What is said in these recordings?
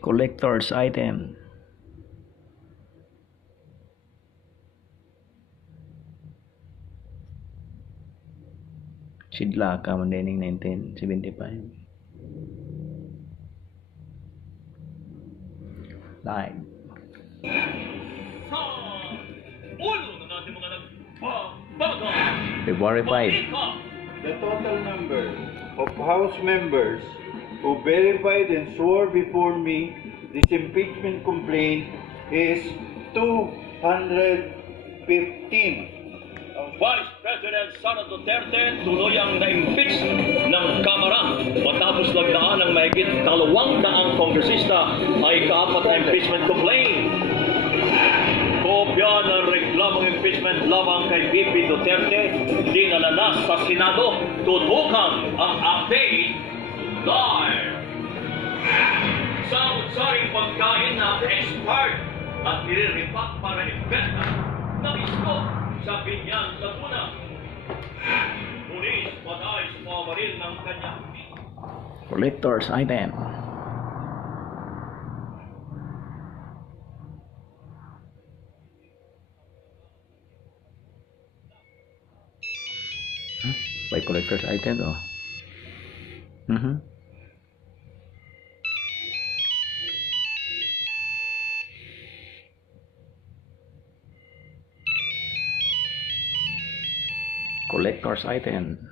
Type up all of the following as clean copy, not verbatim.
Collector's item. Sidlaka, Mandening 1975. Live. Sa ulo na natin mga nagbabaga. February 5. The total number of House members who verified and swore before me this impeachment complaint is 215. Ang Vice President Sara Duterte tuluyang na-impeach ng Kamara matapos lagdaan ng mahigit 200 kongresista ay kaapat na impeachment complaint. Kopya ng reklamong impeachment lamang kay VP Duterte dinala na sa Senado. Tutukan ang update live. Sa utsaring pagkain na expired at niliripat para ibenta ng isko sa Binyang Laguna. Pulis patay sa mga baril ng kanyang Collector's item. By collector's item, oh. Collector's item.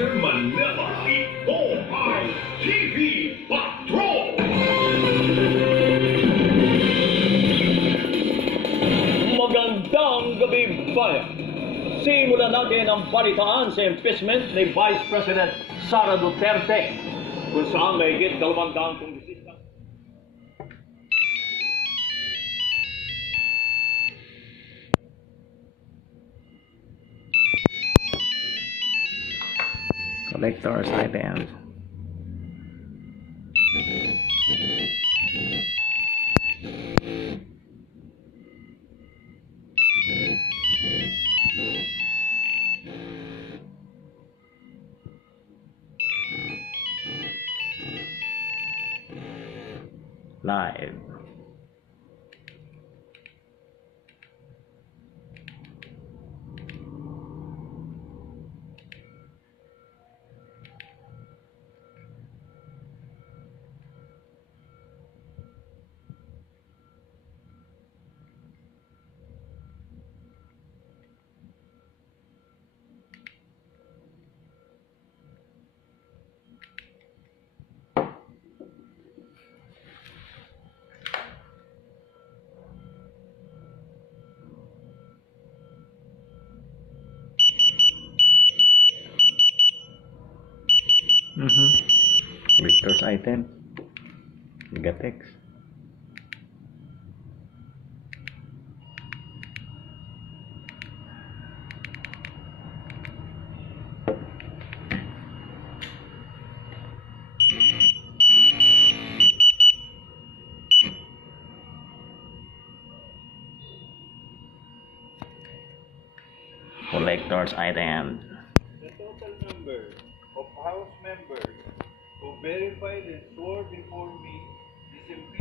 Manila, ito ang TV Patrol! Magandang gabi, bayan! Simulan natin ang balitaan sa impeachment ni Vice President Sara Duterte kung saan mahigit 200 kongresista. Collector's items. Live. Collector's item. Megatex. Collector's item. The total number of House members who verified and swore before me this impeachment